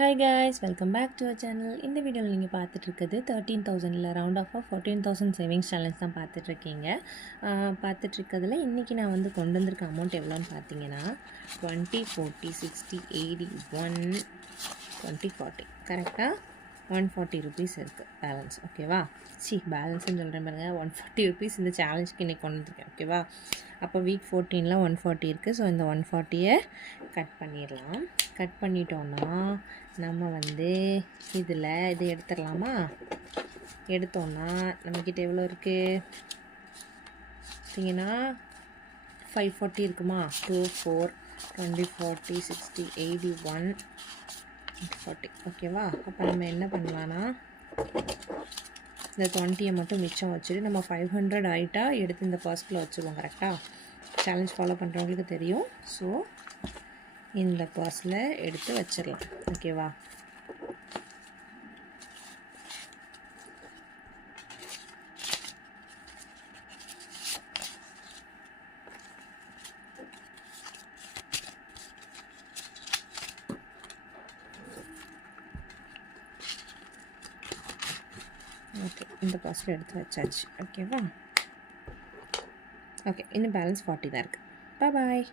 Hi guys, welcome back to our channel. இந்த வீடியோவில் நீங்கள் பார்த்துட்ருக்கிறது 13,000 ரவுண்ட் ஆஃப் 14,000 சேவிங்ஸ் சேலஞ்ச் தான் பார்த்துட்ருக்கீங்க. பார்த்துட்ருக்கிறதுல இன்றைக்கி நான் வந்து கொண்டு வந்திருக்க அமௌண்ட் எவ்வளோன்னு பார்த்தீங்கன்னா 20, 40, 60, 80, 1, 20, 40 கரெக்டாக 140 ருபீஸ் இருக்குது பேலன்ஸ். ஓகேவா? பேலன்ஸ்ன்னு சொல்கிறேன் பாருங்கள், 140 ருபீஸ் இந்த சேலஞ்சுக்கு இன்றைக்கி கொண்டு வந்திருக்கேன். ஓகேவா? அப்போ வீக் 14ல் 140 இருக்குது. ஸோ இந்த 140யை கட் பண்ணிடலாம். கட் பண்ணிட்டோன்னா நம்ம வந்து இதில் இது எடுத்துடலாமா? எடுத்தோன்னா நம்மக்கிட்ட எவ்வளோ இருக்குது பார்த்தீங்கன்னா 540 இருக்குமா? 2, 4, 20, 40, 60, 80, 1, 40. ஓகேவா? அப்போ நம்ம என்ன பண்ணலான்னா இந்த 20யை மட்டும் மிச்சம் வச்சுட்டு நம்ம 500 ஆகிட்டா எடுத்து இந்த பர்ஸ்கில் வச்சுருவோம். கரெக்டாக? சேலஞ்ச் ஃபாலோ பண்ணுறவங்களுக்கு தெரியும். ஸோ இந்த பர்ஸில் எடுத்து வச்சிடலாம். ஓகேவா? ஓகே, இந்த பர்ஸில் எடுத்து வச்சாச்சு. ஓகேவா? ஓகே, இன்னும் பேலன்ஸ் 40 தான் இருக்குது. பாய்.